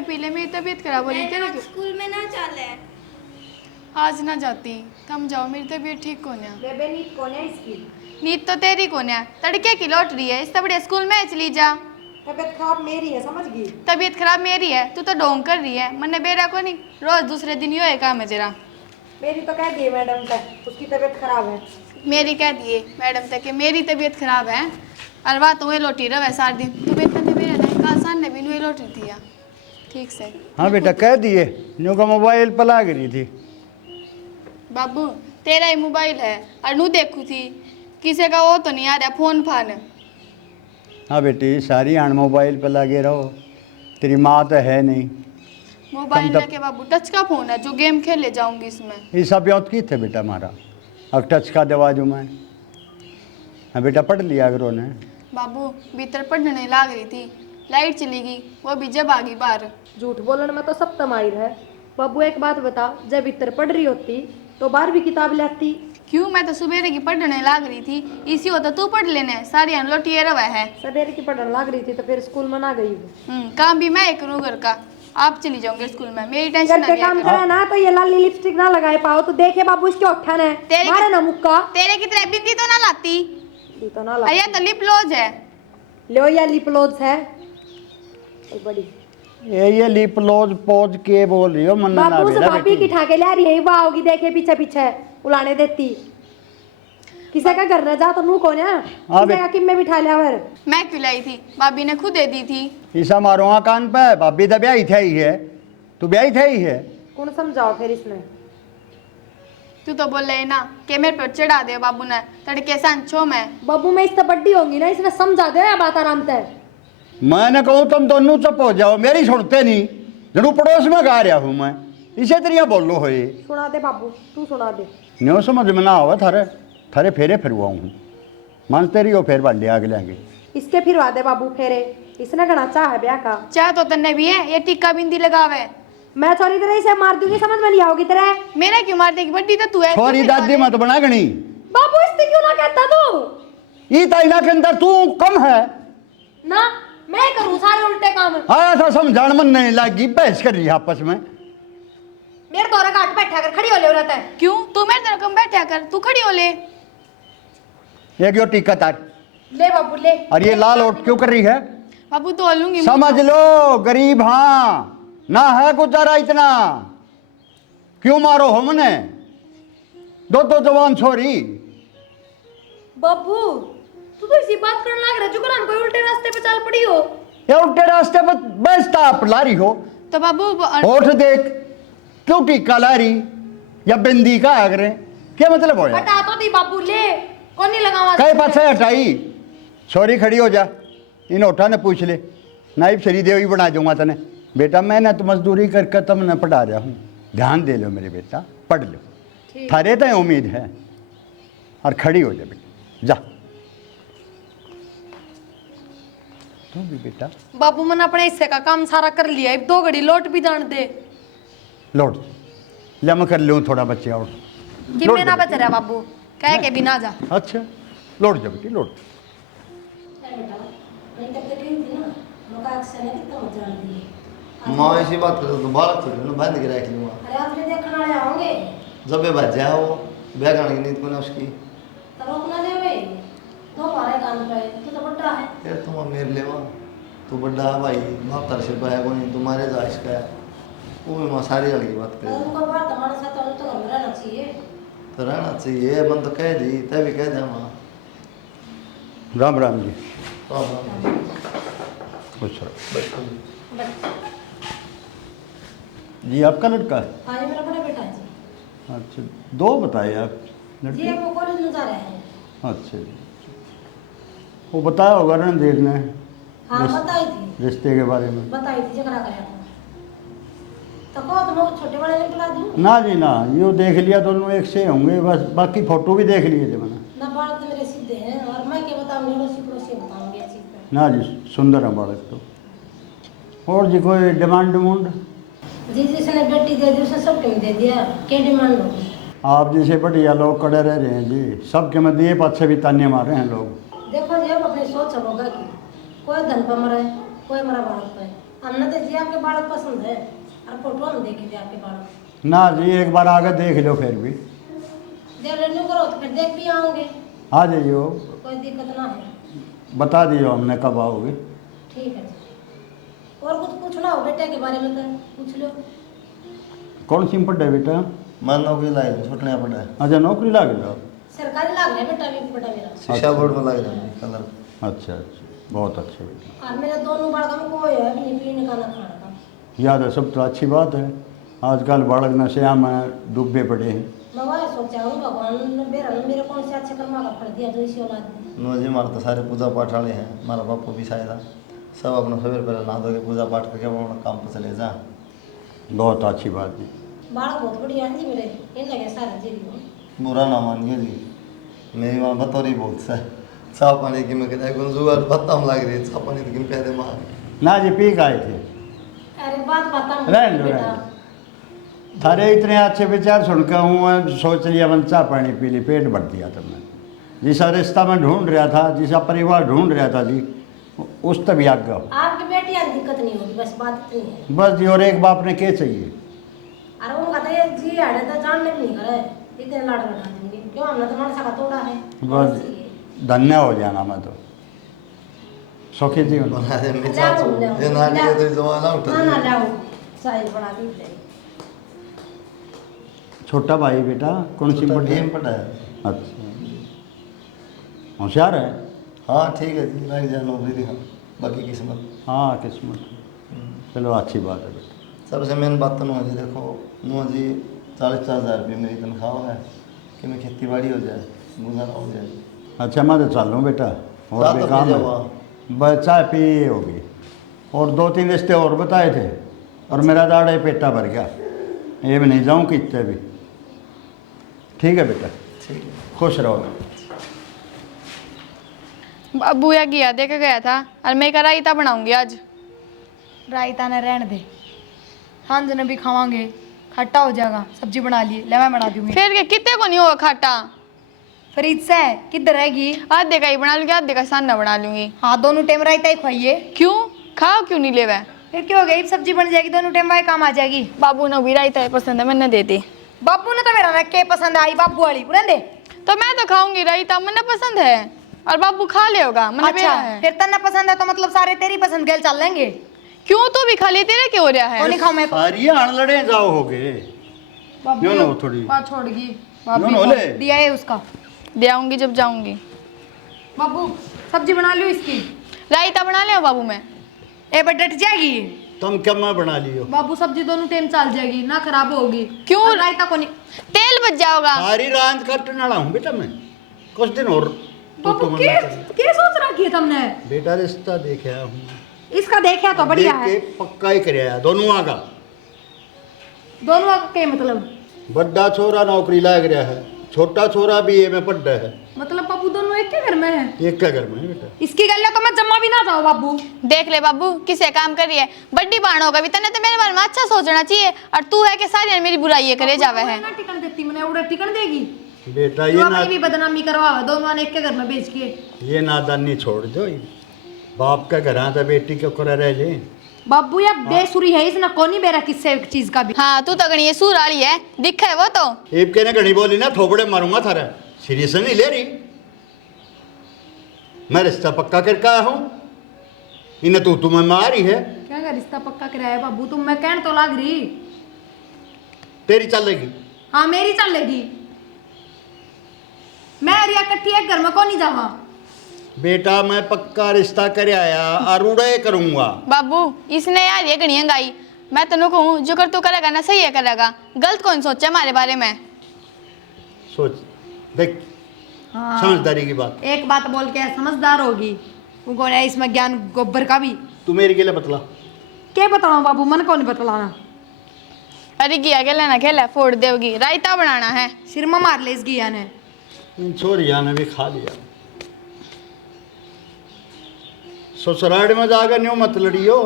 चाय पी ले, मेरी तबीयत खराब हो रही थी। स्कूल में ना चले, आज ना जाती, तुम जाओ, मेरी तबीयत ठीक कोने। बेबे नींद कोने इसकी? नींद तो तेरी कोने, तड़के की लौट रही है, इससे बढ़िया स्कूल में चली जा। तबीयत खराब मेरी है, समझ गई? तबीयत खराब मेरी है, तू तो ढोंग कर रही है, मन्ने बेरा को नहीं, रोज दूसरे दिन यो है काम है तेरा। मेरी तो कह दिए मैडम तक उसकी तबीयत खराब है। मेरी कह दिए मैडम तक कि मेरी तबीयत खराब है, और बात तो वही लौटी रहा है सारे दिन। तू बेटा ने मेरा नहीं कहा, सान ने भी वही लौटी थी यार, ठीक से। हाँ बेटा कह दिए, न्यू का मोबाइल पर लाग रही थी। बाबू तेरा ही मोबाइल है, और नू देखू थी किसी का वो तो नहीं आ रहा फोन फान। हाँ बेटी सारी आन मोबाइल पर लगे रहो, तेरी माँ तो है नहीं। मोबाइल लेके बाबू टच का फोन है, जो गेम खेल ले जाऊंगी इसमें। ये सब याद की थे बेटा हमारा, अब टच का दवा जो मैं। हाँ बेटा पढ़ लिया करो ने। बाबू भीतर पढ़ने लाग रही थी, लाइट चली गई, वो भी जब आ गई बाहर। झूठ बोलने में तो सब तमाहिर है। बाबू एक बात बता, जब इतर पढ़ रही होती तो बाहर भी किताब लाती। क्यों, मैं तो सुबेरे की पढ़ने लाग रही थी, इसी होता तू पढ़ लेने, सारी अनलोटिए रवा है। सवेरे की पढ़ने लग रही थी तो फिर स्कूल में ना गई। काम भी मैं करूँ घर का, आप चली जाओगे स्कूल में, मेरी टेंशन घर के काम करा ना तो ये लाली लिपस्टिक ना लगाए पाओ तो देखे बाबू इसके उठन है मारे ना मुक्का। तेरे की तरह बिंदी तो ना लाती, तो ना ला या तो लिप लॉज है। लो या लिप लॉज है बड़ी। ये लिप लॉज पोज के बोल रही हो मन ना बाबू से बेटा भाभी की ठाके ले रही है, वो आओगी देखे पीछे पीछे उलाने देती। किसी का घर न जा तो मुंह कौन है, किसी का किम में बिठा लिया। मैं खिलाई थी, भाभी ने खुद दे दी थी। ईसा मारो कान पे, भाभी तो ब्याही थे ही है, तू ब्याही थे ही है। कौन समझाओ फिर इसमें? तू तो बोल रहे ना कि मेरे पर चढ़ा दे बाबू ने तड़के सांचो में। बाबू मैं इससे बड्डी होंगी ना, इसने समझा दे बात आराम से। मैंने कहूँ तुम दोनों चुप हो जाओ, मेरी सुनते नहीं, जरूर पड़ोस में गा रहा हूँ मैं, इसे तरिया बोलो हो। सुना दे बाबू, तू सुना दे। न्यो समझ में ना आवा थारे, थारे फेरे फिरवा हूँ, मानते रही हो फिर बांधे आगे लेंगे। इसके फिर वादे बाबू फेरे, इसने घना चाह है ब्याह का। चाह तो तन्ने भी है, ये टिक्का बिंदी लगावे। मैं छोरी तरह इसे मार दूंगी, समझ में नहीं आओगी तेरे। मेरा क्यों मार देगी, बड्डी तो तू है। छोरी दादी मत बना गणी। बाबू इससे क्यों ना कहता तू? ये ताइना के अंदर तू कम है ना, मैं करूँ सारे उल्टे काम। आया था समझान मन नहीं लगी, बहस कर रही है आपस में। मेरे दौरा काट बैठा कर खड़ी हो ले रहता है। क्यों, तू मेरे तरह कम बैठा कर, तू खड़ी हो ले। एक यो टिक्का तार ले बाबू ले। और ये लाल ओट क्यों कर रही है? बाबू तो लूंगी। समझ लो गरीब, हाँ ना है गुजारा इतना, क्यों मारो हमने दो दो जवान छोरी। बाबू तू तो इसी बात करने लग रहा है, जुगरान कोई उल्टे रास्ते पे चल पड़ी हो। ये उल्टे रास्ते पर बेचता आप ला रही हो। तो बाबू होठ देख, क्यों टीका ला रही या बिंदी का अगर क्या मतलब हो? हटा तो दी बाबू, ले कौन नहीं लगावा। कई पासे हटाई, छोरी खड़ी हो जा, इन होठा ने पूछ ले, नाइब श्री देवी बना दूंगा तने। बेटा मैंने तो मजदूरी करके तुमने पढ़ा रहा हूँ, ध्यान दे लो मेरे बेटा, पढ़ लो, थारे तो उम्मीद है। और खड़ी हो जा बेटा, जा तू भी बेटा। बाबू मैंने अपने हिस्से का काम सारा कर लिया, अब 2 घड़ी लौट भी जान दे। लौट ले, मैं कर लूँ थोड़ा बच्चे और कि मैं ना बच रहा बाबू, कह के भी ना जा। अच्छा लौट जा बेटी, लौट। माँ ऐसी बात करो तो बालक थोड़ी बंद के रख लूँगा। अरे आपने देखने वाले आओगे जब ये बच जाए वो ब्याह करने की नींद को ना उसकी, तो रोकना दे भाई, तो हमारे कान पे तू तो बड़ा है यार तुम मेरे ले वहाँ तू बड़ा है भाई, बाप तर से पाया को नहीं, तुम्हारे जायज का है वो भी माँ सारी अलग बात करे। उनको बात हमारे साथ तो घर में रहना चाहिए। तो रहना चाहिए, मन तो कह दी तभी कह दे माँ। राम राम जी, राम राम। खुश रहो जी। आपका लड़का है? हाँ ये मेरा बड़ा बेटा है जी। अच्छा, 2 बताए आप लड़के? जी वो कॉलेज में जा रहे हैं। अच्छा जी, वो बताया होगा रणधीर ने? हाँ बताई थी, रिश्ते के बारे में बताई थी, झगड़ा कराया था। तो कहो तुम लोग छोटे बड़े निकला दूँ ना जी ना, यो देख लिया दोनों एक से होंगे बस, बाकी फोटो भी देख लिए थे मैंने। ना बालक तो मेरे सीधे हैं, और मैं क्या बताऊँ, पड़ोसी पड़ोसी बताऊँगी ऐसी। ना जी सुंदर है बालक तो। और जी कोई डिमांड डिमांड? जी जिसने बेटी दे दी उसने सब दे दिया, क्या डिमांड होगी? आप जैसे बढ़िया लोग कड़े रह रहे हैं जी, सबके में दिए पाछे भी ताने मार रहे हैं लोग। देखो जी अब अपनी सोच होगा कि कोई धन पर मरा है, कोई मरा बालक पर है। हमने तो जी आपके बाल पसंद है और फोटो हम देखे थे आपके बाल। ना जी एक बार आगे देख लो फिर भी। देख लेने करो तो फिर देख भी आओगे, आ जाइयो, कोई दिक्कत ना है। बता दियो हमने कब आओगे। ठीक है जी। और कुछ पूछना हो बेटे के बारे में तो पूछ लो। कौन सी पढ़ा है बेटा? मैं नौकरी लाई छोटने पड़ा है। अच्छा नौकरी लाग जाओ। सरकारी लाग रहा है बेटा भी बेटा मेरा। शिक्षा बोर्ड में लग रहा है कलर। अच्छा अच्छा, बहुत अच्छा बेटा। और मेरे दोनों बालक में कोई है भी नहीं पीने का ना खाने का। याद है सब तो अच्छी बात है। आजकल बालक नशा में डूबे पड़े हैं। मैं वही सोचा हूँ भगवान ने मेरे कौन से अच्छे कर्मा का फल दिया जो इसी औलाद ने। नो जी हमारे तो सारे पूजा पाठ वाले हैं। हमारा बापू भी शायद सब अपना सवेरे पहले नहा धो के पूजा पाठ करके अपना काम पर चले जा। बहुत अच्छी बात है। बालक बहुत बढ़िया है जी मेरे, इन लगे सारे जी। बुरा ना मानिए जी, मेरी माँ बतौरी बहुत सा चाह पानी की मैं कहता जुगाड़ बत्तम लग रही है। चाह पानी तो किन प्यारे माँ ना जी पी के आए थे। अरे बात रहने दो, रहने दो। थारे इतने अच्छे विचार सुनकर हूँ सोच लिया मन चाह पानी पी ली, पेट भर दिया तुमने। जिसा रिश्ता मैं ढूंढ रहा था, जिसा परिवार ढूंढ रहा था जी, उस तक भी आग गया। आपकी बेटी यार दिक्कत नहीं होगी, बस बात इतनी है। बस जी, और एक बाप ने क्या चाहिए। अरे उनका तो ये जी हड़े तो जानने भी नहीं करे, इतने लाड लगा देंगे क्यों? हमने तो मनसा का तोड़ा है। बस धन्य हो जाना मैं तो सौखी जी। बना दे मैं चाचू ये ना लिए तो जमाना उठा ना ना लाओ चाय बना दी ले। छोटा भाई बेटा कौन सी पढ़ी? गेम पढ़ा है। अच्छा, होशियार है। हाँ ठीक है जी, लग जाए नौकरी दिखा बाकी किस्मत। हाँ किस्मत, चलो अच्छी बात है बेटा। सबसे मेन बात तो नो जी देखो, नो जी 40,000 रुपये मेरी तनख्वाह है कि मैं खेती बाड़ी हो जाए, गुजारा हो जाए। अच्छा मैं तो चल रहा हूँ बेटा, और चाह भी तो काम पी है। जाओ। बस चाय पी होगी, और 2-3 रिश्ते और बताए थे, और मेरा दाढ़ा पेटा भर गया। ये भी नहीं जाऊँ कितने भी। ठीक है बेटा, ठीक है। खुश रहो। बाबू या घिया दे के गया था और मैं का रायता बनाऊंगी आज। रायता ने रहने दे, सांझ ने भी खावांगे, खट्टा हो जाएगा। सब्जी बना लिए, ले मैं बना दूंगी। फिर के कितने को नहीं होगा खाटा? फरीद से किधर रहेगी? आधे का ही बना लूंगी, आधे का सान्ना बना लूंगी। हाँ दोनों टाइम रायता ही खाइए। क्यों खाओ, क्यों नहीं ले वह? फिर क्या हो गया, सब्जी बन जाएगी, दोनों टाइम वाई काम आ जाएगी। बाबू ने भी रायता पसंद है, मैंने दे दी। बाबू ने तो मेरा ना के पसंद आई, बाबू वाली पूरे दे। तो मैं तो खाऊंगी रायता, मैंने पसंद है, और बाबू खा ले होगा, मैंने अच्छा है। फिर तन्ना पसंद है तो मतलब सारे तेरी पसंद के चल लेंगे। क्यों तू भी खा ले, तेरे क्या हो रहा वो है? नहीं खाऊं मैं। सारी आण लड़े जाओ हो गए। नो नो थोड़ी बात छोड़गी। नो नो ले दिया है उसका। दे आऊंगी जब जाऊंगी। बाबू सब्जी बना लियो इसकी। रायता बना ले बाबू मैं। ए बट डट जाएगी। तुम क्या मैं बना लियो। बाबू सब्जी दोनों टाइम चल जाएगी ना, खराब होगी। क्यों? और रायता को नहीं। तेल बच जाओगा। सारी रात कटने वाला हूँ बेटा मैं, कुछ दिन और। बाबू क्या सोच रखी है तुमने? बेटा रिश्ता देखा हूँ, इसका देखा तो बढ़िया देख है। के पक्का ही कराया दोनों आगा। दोनों के मतलब बड़ा छोरा नौकरी लाग रहा है, छोटा छोरा भी ये में पढ़ रहा है। मतलब बाबू दोनों एक के घर में है। एक क्या घर में है बेटा? इसकी गल्ला तो मैं जम्मा भी ना जाऊँ बाबू। देख ले बाबू किसे काम करी है, बड्डी बाण होगा भी तने तो मेरे बारे में अच्छा सोचना चाहिए, और तू है कि सारी मेरी बुराई करे जावे है। ना टिकन देती मैंने, उड़े टिकन देगी। बेटा तू ये अपनी भी बदनामी करवा दोनों ने एक के घर में बेच के। ये नादानी छोड़ दो, बाप का घर आता बेटी के ऊपर रह ले। बाबू या बेसुरी है इसने कोनी बेरा किससे एक चीज का भी। हाँ तू तगड़ी है, सूर वाली है, दिखा है वो तो। एक के ने घड़ी बोली ना, थोबड़े मारूंगा थारा। सीरियस नहीं ले रही, मैं रिश्ता पक्का करके आया हूँ, इन्हें तू तुम्हें मारी है। क्या का रिश्ता पक्का कराया है बाबू? तुम मैं कहने तो लाग रही। तेरी चलेगी? हाँ मेरी चलेगी। मैं रिया कट्ठी एक घर में को नहीं जावा। बेटा मैं पक्का रिश्ता कर आया और उड़े करूंगा। बाबू इसने यार ये घड़ियां गाई, मैं तेनों कहूँ जो कर तू करेगा ना सही है करेगा, गलत कौन सोचा हमारे बारे में। सोच देख, हाँ। समझदारी की बात। एक बात बोल के समझदार होगी, उनको है इसमें ज्ञान गोबर का भी। तू मेरे के लिए बतला। क्या बताऊँ बाबू, मन को नहीं बतलाना। अरे गिया के लेना खेला फोड़ देगी, रायता बनाना है। सिर में मार ले इस गिया ने। छोरिया ने भी खा लिया। ससुराल में जाकर न्यू मत लड़ियो।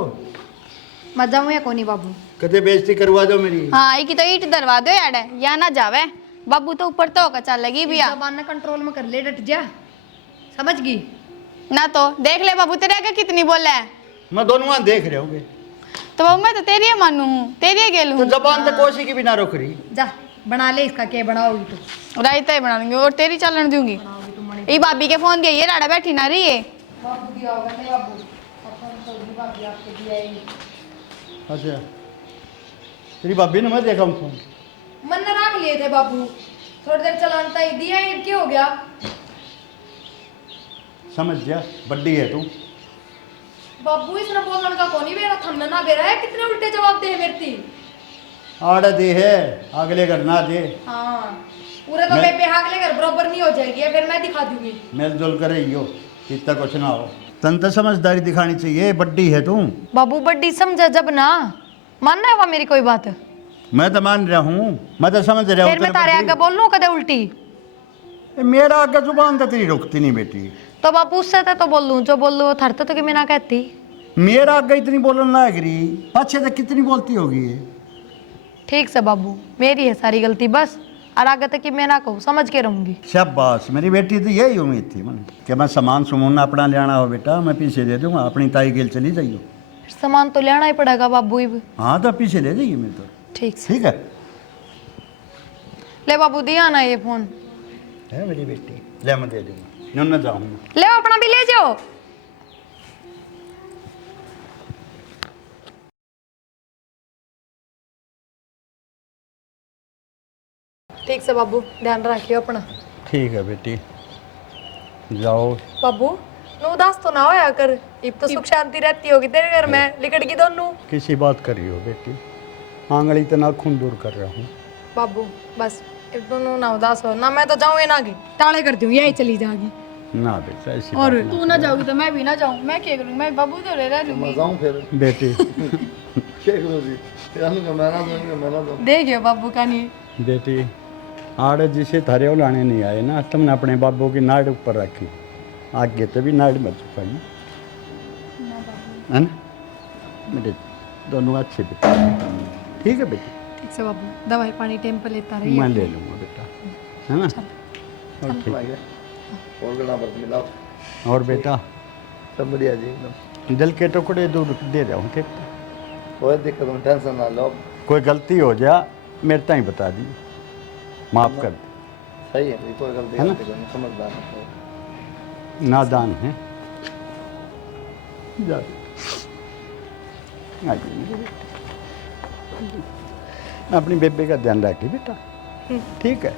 मत जाऊँ या कोनी बाबू। कदे बेइज्जती करवा दो मेरी। हाँ एक तो ईट दरवा दो यार, या ना जावे। बाबू तो ऊपर तो होकर चल लगी भैया। जबान कंट्रोल में कर ले, डट जा, समझ गई ना तो देख ले बाबू तेरे आगे कितनी बोला है। मैं दोनों वहां देख रहे होंगे। तो बाबू मैं तो तेरी ही मानू हूँ, तेरी ही गेल तो हूँ। जबान तो कोसी की भी ना रोक रही। जा बना ले इसका, क्या बनाओगी तू? रायता ही बना दूंगी और तेरी चलन दूंगी। ये भाभी के फोन दिया, ये राड़ा बैठी ना रही है। बाबू दिया होगा नहीं बाबू, अपन तो भी भाभी आपको दिया ही। अच्छा तेरी भाभी ने मैं देखा फोन। मन ने रख लिए थे बाबू, थोड़ी देर चलानता ही दिया ही, क्या हो गया? समझ जा, बड्डी है तू। बाबू इसने बोलने का कोनी बेरा थमने ना बेरा है, कितने उल्टे जवाब दे मेरती। आड़ा दे है अगले घर ना दे। हाँ पूरे तो मैं- बेबे हागले घर बराबर नहीं हो जाएगी, फिर मैं दिखा दूंगी। मेलजोल करे ही हो, इतना कुछ ना हो। तन तो समझदारी दिखानी चाहिए, बड्डी है तू। बाबू बड्डी समझा जब ना, मानना है वह मेरी कोई बात? मैं तो मान रहा हूँ, मैं तो समझ रहा हूँ। फिर मैं तारे आगे बोल लूं कदे उल्टी? मेरा आगे जुबान तो तेरी रुकती नहीं बेटी। तो बापू उससे तो बोल लूं, जो बोल लूं वो थरते तो कि मैं ना कहती। मेरा आगे इतनी बोलना ना गिरी, अच्छे से कितनी बोलती होगी ये। ठीक से बाबू, मेरी है सारी गलती बस, और आगे तक कि मैं ना कहूँ, समझ के रहूंगी। शाबाश, मेरी बेटी तो यही उम्मीद थी मन कि मैं सामान सुमून अपना लेना हो बेटा, मैं पीछे दे दूंगा, अपनी ताई गेल चली जाइयो। सामान तो लेना ही पड़ेगा बाबू अब। हाँ तो पीछे ले जाइए मेरे तो। ठीक से ठीक है ले बाबू, दिया ना ये फोन, है मेरी बेटी, ले मैं दे दूंगा, न जाऊँगा। ले अपना भी ले जाओ। ठीक से बाबू, ध्यान रखियो अपना। ठीक है बेटी, जाओ। बाबू नो उदास तो ना होया कर, अब तो सुख शांति रहती होगी तेरे घर में, लिकट की दोनों। किसी बात करियो बेटी, आंगली तो नाखून दूर कर रहा हूँ। बाबू बस अब दोनों ना उदास हो ना, मैं तो जाऊँ ना, ताले करती हूँ, यही चली जाएगी। ना बेटा ऐसी और बात तू ना जाओगी तो मैं भी ना जाऊँ, मैं क्या करूँगी, मैं बाबू तो रह लूंगी। मैं जाऊँ फिर ना। बेटी क्या करूँ जी, फिर हम मैं ना दूँ। देखियो बाबू का नहीं। बेटी आड़ जिसे थारे उलाने नहीं आए ना, तुमने अपने बाबू की नाड़ ऊपर रखी, आगे तो भी नाड़ मत चुकाई है ना। मेरे दोनों अच्छे बेटे, ठीक है बेटी। ठीक से बाबू, दवाई पानी टाइम पे लेता रहिए। मैं ले लूँगा बेटा, है ना। और ठीक, और गला पर मिलाओ। और बेटा सब बढ़िया जी एकदम, दिल के टुकड़े दूर दे रहा हूँ, ठीक। कोई दिक्कत नहीं, टेंशन ना लो। कोई गलती हो जा मेरे ताई बता दी, माफ़ कर दे। सही है, कोई गलती है ना? नहीं, समझदार है। नादान है। जा आ जाइए मेरे बेटे। अपनी बेबे का ध्यान रखिए बेटा, ठीक है।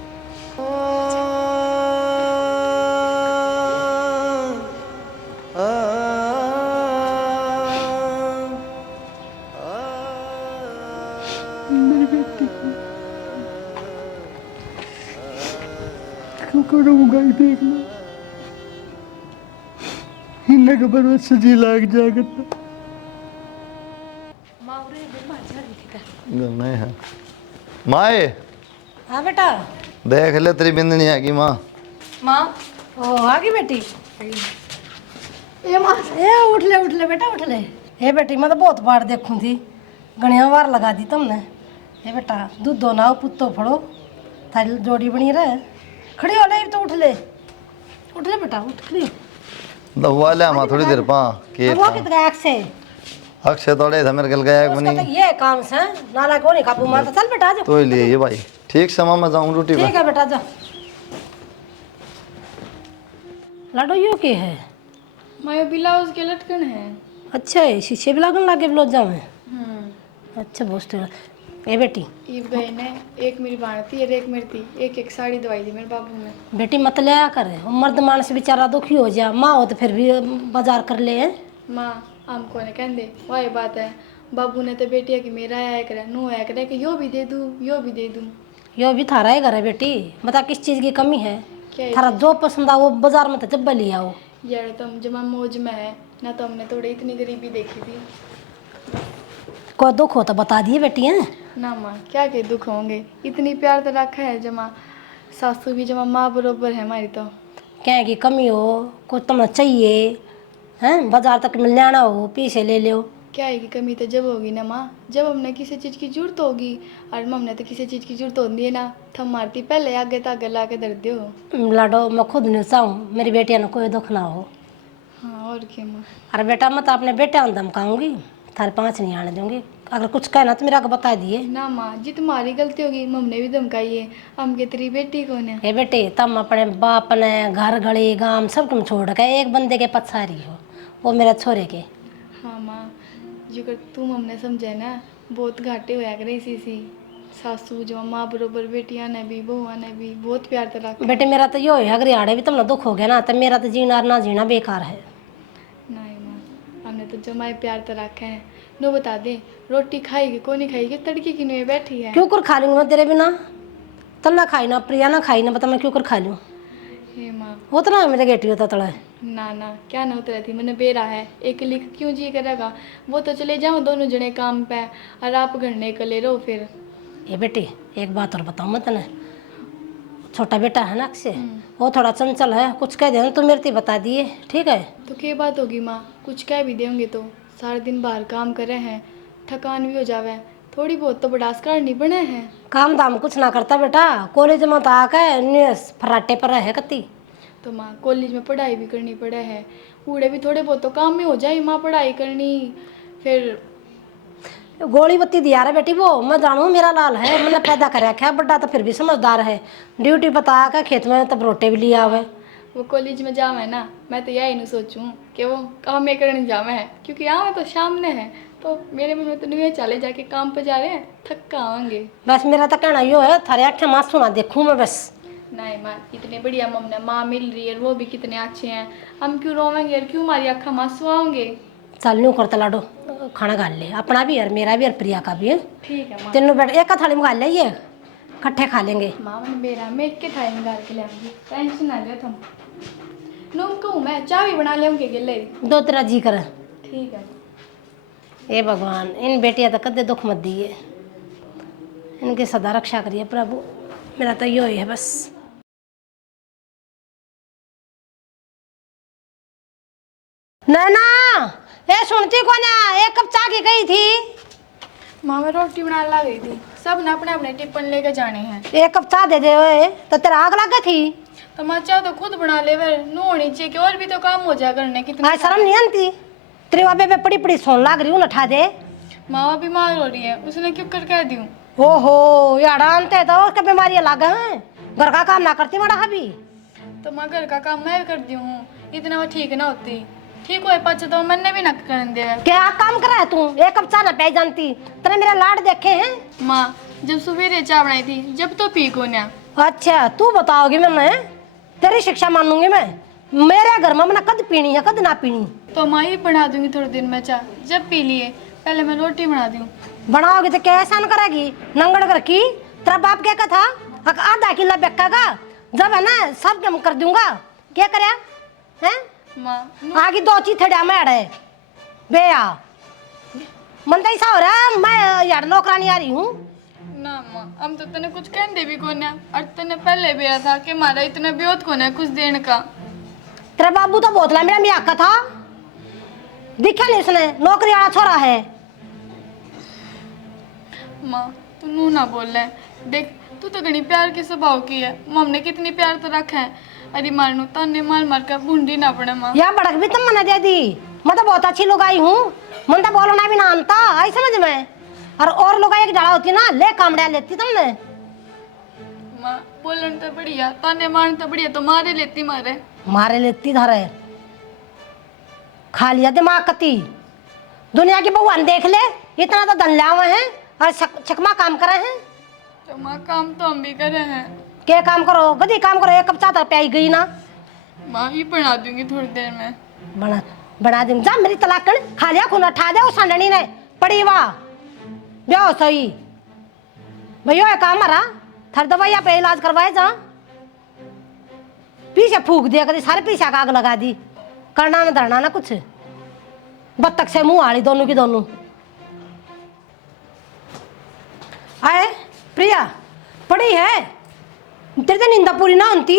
करूँगा ही देखना, इन्हें खबर में सजी लाग जाएगा। नहीं है माए, हाँ बेटा। देख ले तेरी बिंदनी है कि माँ। माँ ओ आ गई बेटी। ए माँ, ए उठ ले बेटा, उठ ले। ए बेटी मैं तो बहुत बार देखूं थी, गणिया बार लगा दी तुमने। ए बेटा दूध दो ना, पुत्तो फड़ो, थारी जोड़ी बनी रहे। खड़ी हो ले, तो उठ ले बेटा, उठ खड़ी हो। दवा ले माँ थोड़ी देर पा के अब वो कितना से अक्षय तोड़े था मेरे गल गया उसका बनी तो ये काम से नाला को नहीं काबू मारता। चल बेटा जा। तो ही लिए ये भाई। ठीक से माँ मैं जाऊँ ड्यूटी ठीक पे। है बेटा जा। लाडो यो के है? मैं ब्लाउज के लटकन है। अच्छा है, शीशे भी लगन लागे ब्लाउजा में। अच्छा बहुत ए बेटी, ईव गई ने एक मेरी बाणती और एक मेरी थी, एक साड़ी दवाई दी मेरे बाबू ने। बेटी मत लिया कर, मर्द मानस बेचारा दुखी हो जा, माँ हो तो फिर भी बाजार कर ले। माँ हमको ने कहते वही बात है, बाबू ने तो बेटिया की मेरा आया करे, नू आया करे कि यो भी दे दूँ यो भी दे दूँ। यो भी थारा ही घर है बेटी, बता किस चीज़ की कमी है? क्या थारा जो पसंद आ वो बाजार में तो जब ले आओ। यार तुम जमा मौज में है ना, तो हमने थोड़ी इतनी गरीबी देखी थी कोई दुख हो तो बता दिए बेटी हैं। ना माँ, क्या के दुख होंगे, इतनी प्यार तो रखा है जमा, सासू भी जमा माँ बरोबर है हमारी। तो क्या की कमी हो, कुछ तुम्हें चाहिए हैं, बाजार तक में लेना हो पीछे ले लो। क्या है कि कमी तो जब होगी ना माँ, जब हमने किसी चीज़ की जरूरत होगी, और हमने तो किसी चीज़ की जरूरत होती है ना, थम मारती पहले आगे तक ला के दर दो। लाडो मैं खुद नहीं चाहूँ मेरी बेटिया ने कोई दुख ना हो। हाँ और क्या माँ। अरे बेटा मैं तो अपने बेटे धमकाऊंगी, थारे 5 नहीं आने दूंगी। अगर कुछ कहना तो मेरा को बता दिए। ना माँ जी, तुम्हारी गलती होगी, मम्मी भी धमकाई है। हम के तेरी बेटी कौन है? हे बेटे, तुम अपने बाप ने घर गली गांव सब तुम छोड़ के एक बंदे के पछारी हो, वो मेरे छोरे के। हाँ माँ जी, कर तुम हमने समझे ना, बहुत घाटे होया करे इसी सासू जो माँ बरोबर, बेटियां ने भी बहुआ ने भी बहुत प्यार से रखा। बेटे मेरा तो यो है, अगर आड़े भी तुमने दुख हो गया ना, तो मेरा तो जीना ना जीना बेकार है। नहीं माँ, हमने तो जमाए प्यार तो रखे हैं। नो बता दे, रोटी खाएगी को नहीं खाएगी? तड़की की नुए बैठी है। क्यों कर खा लूँगी मैं तेरे बिना? तुम ना खाई ना, प्रिया ना खाई ना, बता मैं क्यों कर खा लूँ? हे माँ, उतना है मेरे गेटी होता तड़ा। ना ना, क्या ना उतरा थी, मैंने बेरा है एक लिख क्यों जी करेगा? वो तो चले जाओ दोनों जने काम पे, और आप घर ने कले रहो फिर। ये बेटी एक बात और बताऊँ मैं तने, छोटा बेटा है ना अक्षय, वो थोड़ा चंचल है, कुछ कह दे तो मेरे से बता दिए, ठीक है? तो क्या बात होगी माँ, कुछ कह भी देंगे तो? सारा दिन बाहर काम करे हैं, थकान भी हो जावे, थोड़ी बहुत तो बर्दाश्त करनी बने हैं। काम दाम कुछ ना करता बेटा, कॉलेज में तो आके फराटे पर है कती। तो माँ कॉलेज में पढ़ाई भी करनी पड़े है, पूरे भी थोड़े बहुत तो काम में हो जाए माँ, पढ़ाई करनी फिर। गोली बत्ती दिया रहा बेटी, वो मैं जानू मेरा लाल है, मैंने पैदा कर रखा है, बड्डा तो फिर भी समझदार है, ड्यूटी बता के खेत में तब रोटे भी लिया हुए। वो कॉलेज में जावे ना, मैं तो यही नहीं सोचूं कि वो काम में करने जावे है, क्योंकि यहाँ तो सामने है, तो मेरे मन में तो नहीं चले जाके काम पे जा रहे हैं, थक्का आएंगे। बस मेरा तो कहना यो है, थारे आँखें माँ सुना देखूँ मैं बस। नहीं माँ, इतने बढ़िया मम्मी माँ मिल रही है, वो भी कितने अच्छे हैं, हम क्यों रोवेंगे यार, क्यों हमारी आँखें मांसू आएंगे? चल न्यू करता लाडो, खाना खा ले, अपना भी और मेरा भी और प्रिया का भी है। ठीक है माँ। तीनों बैठ एक थाली में खा ले, ये इकट्ठे खा लेंगे। माँ मैंने मेरा मैं के थाई में घर के ले आऊंगी, टेंशन ना ले तुम। नूम कहूँ मैं चाय भी बना लेंगे गिले। दो तेरा जी कर। ठीक है। ए भगवान, इन बेटिया तो कदे दुख मत दिए, इनकी सदा रक्षा करिए प्रभु, मेरा तो यो ही है बस। नैना, ए सुनती को ना, एक कप चाय की गई थी। माँ मैं रोटी बनाने लग गई थी, सब ने अपने अपने टिफिन लेके जाने हैं। एक कप चाय दे दे ओए, तो तेरा आग लग गई थी। तो माँ चाह तो खुद बना ले, फिर नू होनी चाहिए कि और भी तो काम हो जाए करने कितने। आज शर्म नहीं आती? तेरे बाबे पे पड़ी पड़ी सोन लाग रही हूँ, उठा दे। माँ बीमार हो रही है, उसने क्यों कर कह दी? ओहो यार, आनते तो और क्या बीमारियां लागे हैं, घर का काम ना करती बड़ा हबी। तो माँ घर का काम मैं भी करती हूँ, इतना वो ठीक ना होती। ठीक हो पाचा तो मैंने भी ना करने दे। क्या काम कर रहा है तू? एक कप चाय ना पी जानती, तेरे मेरे लाड देखे हैं। माँ जब सवेरे चाय बनाई थी, जब तो पी को ना। अच्छा तू बताओगी, मैं तेरी शिक्षा मानूंगी मैं। मेरे घर में मैंने कद पीनी है कद ना पीनी। तो माँ ही बना दूंगी थोड़े दिन में चाय, जब पी लिए। पहले मैं रोटी बना दूँ। बनाओगी तो क्या एहसान करेगी नंगड़ कर की? तेरा बाप क्या कहा था, आधा किला बेक्का का जब है ना सब कम कर दूंगा, क्या करे हैं? माँ आगे दो चीज थड़ा में अड़े बेया मन तो ऐसा हो रहा है, मैं यार नौकरानी आ रही हूँ ना। माँ हम तो तने कुछ कहते भी कौन है, और तने पहले भी रहा था कि हमारा इतना ब्योत कौन है कुछ देने का। तेरा बाबू तो बोतला मेरा मियाँ का था, दिखा नहीं उसने, नौकरी वाला छोरा है। माँ तू नू ना बोल रहे, देख तू तो घनी प्यार के स्वभाव की है, हमने कितनी प्यार तो रखा है। अरे मारनू ताने मार मार कर बूंदी ना पड़े माँ। या बड़क भी तुम मना दे दी, मैं तो बहुत अच्छी लोग आई हूँ, मन तो बोलना भी ना आता आई समझ में। और लोग एक जड़ा होती ना ले कामड़िया लेती तुमने। माँ बोलन तो बढ़िया, ताने मारन तो बढ़िया, तो मारे लेती मारे। मारे लेती धरे, खा लिया दिमाग कती। दुनिया की बहुआन देख ले, इतना तो धन लिया हुए हैं और चकमा काम करे हैं। तो माँ काम तो हम भी करे हैं। क्या काम करो गधी काम करो, एक कप चाय प्याई गई ना। माँ ही बना दूंगी थोड़ी देर में। बना दूंगी, जा मेरी तलाक कर, खा लिया खून उठा दे, उस संडनी ने पड़ी वाह ब्याह सही भैया काम हरा थर दवाइया पे इलाज करवाए जा, पीछे फूक दिया कभी सारे पीछे का आग लगा दी, करना ना धरना ना कुछ, बत्तख से मुंह आड़ी दोनों की दोनों। आए प्रिया पड़ी है, तेरे तो नींदा पूरी ना होती।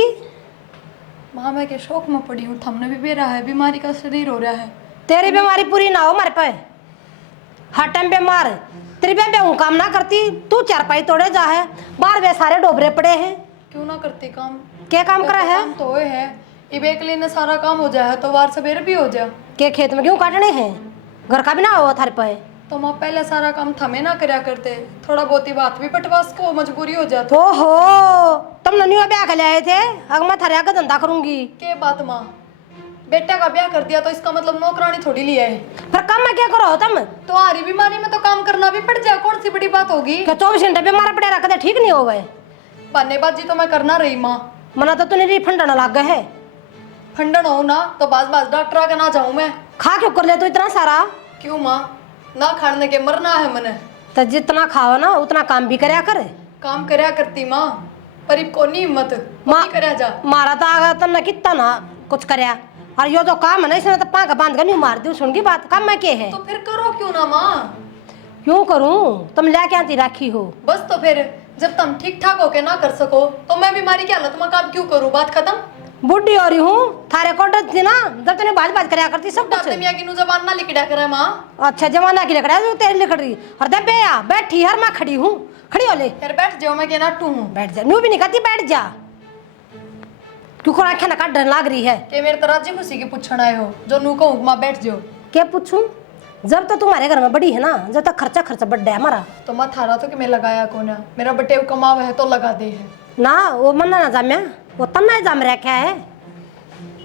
माँ मैं के शौक में पड़ी हूँ, थमने भी बेरा है, बीमारी का शरीर हो रहा है। तेरी बीमारी पूरी ना हो मारे पे, हर टाइम बीमार, तेरी बेबे हूँ काम ना करती, तू चारपाई तोड़े जा है, बाहर वे सारे डोबरे पड़े हैं। क्यों ना करती काम? क्या काम करा है? काम तो होए है, इबे के लिए ना सारा काम हो जाए तो वार सवेरे भी हो जाए। के खेत में क्यों काटने हैं? घर का भी ना हो थारे पे। तो माँ पहले सारा काम थमे ना करया करते, थोड़ा बहुत ही बात भी पटवास को मजबूरी हो जाती। ओहो तुम नन्ही ब्याह कर ले आए थे, अगर मैं थारे आगे धंधा करूंगी। के बात माँ, बेटा का ब्याह कर दिया तो इसका मतलब नौकरानी थोड़ी लिया है। फिर काम में क्या करो तुम? तो हारी बीमारी में तो काम करना भी पड़ जाए, कौन सी बड़ी बात होगी। क्या 24 घंटे पे मारा पड़े रखते ठीक नहीं हो गए? बहानेबाजी तो मैं करना रही माँ। मना तो तूने रिफंड ना लग गए है। फंडन हो ना तो बाज बाज डॉक्टर के ना जाऊं मैं। खा क्यों कर ले तू इतना सारा? क्यों माँ, ना खाने के मरना है मने। तो जितना खाओ ना उतना काम भी करया कर। काम करया करती माँ, पर इब कोनी हिम्मत नहीं करया जा। मारा तो आगा तुमने कितना ना कुछ करया, और यो जो काम है ना इसने तो पाँख बांध कर नहीं मार दी। सुन की बात, काम में के है? तो फिर करो क्यों ना माँ। क्यों करूं? तुम लेके आती राखी हो। बस तो फिर जब तुम ठीक ठाक होके ना कर सको तो मैं बीमारी की हालत में काम क्यों करूं? बात खत्म। बुढ़ी हो रही हूँ, थारे को डर थी ना जब तूने बाज बाज करया करती सब कुछ। मियाँ की नु जबान ना लिखड़ा करे माँ। अच्छा जमाना की लकड़ा जो तेरी लिखड़ रही और दे बेया बैठी हर मैं खड़ी हूँ, खड़ी हो ले। फिर बैठ जाओ, मैं के नाटू हूँ। बैठ जा, नू भी नहीं कहती बैठ जा। क्यों को आँखें ना डर लाग रही है? के मेरे तरह जी खुशी की पूछण आए हो जो नू कहूँ माँ बैठ जाओ। क्या पूछूं? जब तो तुम्हारे घर में बड़ी है ना, जब तक खर्चा बढ़ा है हमारा। तो मैं थारा तो कि मैं लगाया कौन है, मेरा बटेव कमाव है तो लगा दे है ना। वो मन ना जाम्या, वो तन्ना जाम रखा है।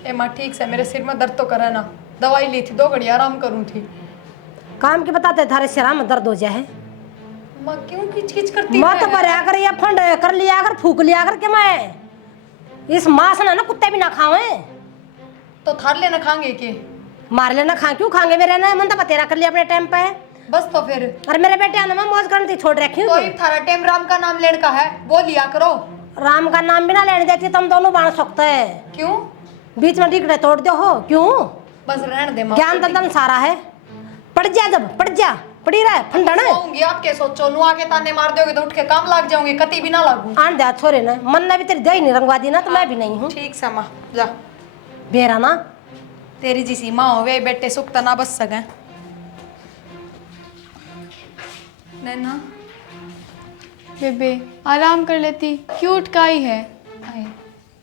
ए माँ ठीक से, मेरे सिर में दर्द तो करे ना, दवाई ली थी 2 घड़ी आराम करूँ थी। काम के बताते थारे सिरा में दर्द हो जाए। माँ क्यों खींच करती मत है? पर कर या फंड कर लिया कर, फूक लिया कर के मैं इस मांस ना कुत्ते भी ना खावे। तो थार लेना खाएंगे के? मार लेना खा क्यों खाएंगे? मेरे ना मन तो बतेरा कर लिया अपने टाइम पे। बस तो फिर और मेरे बेटे आने में मौज करती छोड़ रखी तो थारा टाइम राम का नाम लेने का है वो लिया करो। राम का नाम भी ना लेने देती, तुम दोनों बाण सकते है। क्यों? बीच में टिकड़े तोड़ दो हो क्यों? बस रहने दे माँ। ज्ञान दंदन सारा है, पड़ जा जब पड़ जा, पड़ी रहे फंडन। सोऊंगी आपके सोचो, नु आके ताने मार दोगे तो उठ के काम लाग जाओगे, कति भी ना लागू। आन दे छोरे ने, मन ने भी तेरी दही नहीं रंगवा दी ना तो मैं भी नहीं हूँ। ठीक सा माँ जा, बेरा ना तेरी जिसी माँ होवे बेटे सुख तना बस सके। नैना बेबे आराम कर लेती, क्यों उठकाई है? आए,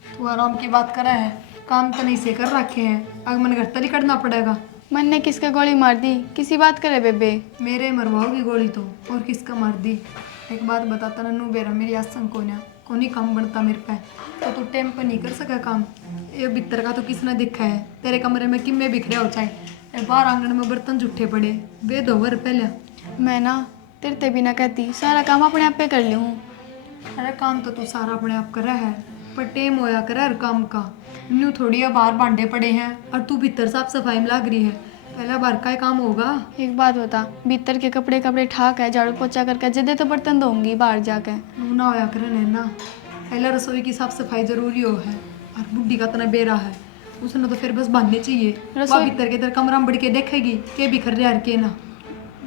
तू आराम की बात करे है, काम तो नहीं से कर रखे हैं, अगर मन घर तरी करना पड़ेगा। मन ने किसका गोली मार दी? किसी बात करे बेबे? मेरे मरवाओगी गोली तो, और किसका मार दी। एक बात बताता नन्नू बेरा, मेरी आसंग कोनी काम बनता मेरे पे, तो तू टाइम पर नहीं कर सका काम। ये भीतर का तो किसने देखा है, तेरे कमरे में किम्मे बिखरे हो चाहे, बाहर आंगन में बर्तन जुट्ठे पड़े, वे 2 बार पहले। मैं ना तेरे ते भी ना कहती, सारा काम अपने आप पे कर लूँ। अरे काम तो तू सारा अपने आप करा है, पर टेम होया करे हर काम का। न्यू थोड़ी है बाहर भांडे पड़े हैं और तू भीतर साफ सफाई में लग रही है, पहला बार का ही काम होगा। एक बात बता, भीतर के कपड़े ठाक है, झाड़ू पोछा करके जदे तो बर्तन धोऊंगी बाहर जाके। नू ना होया करे नैना, पहले रसोई की साफ सफाई जरूरी हो है, और बुढ़ी का तना बेरा है, उसने तो फिर बस बांधने चाहिए। रसोई भीतर के इधर कमरा में बढ़ के देखेगी के बिखर रहा है के ना।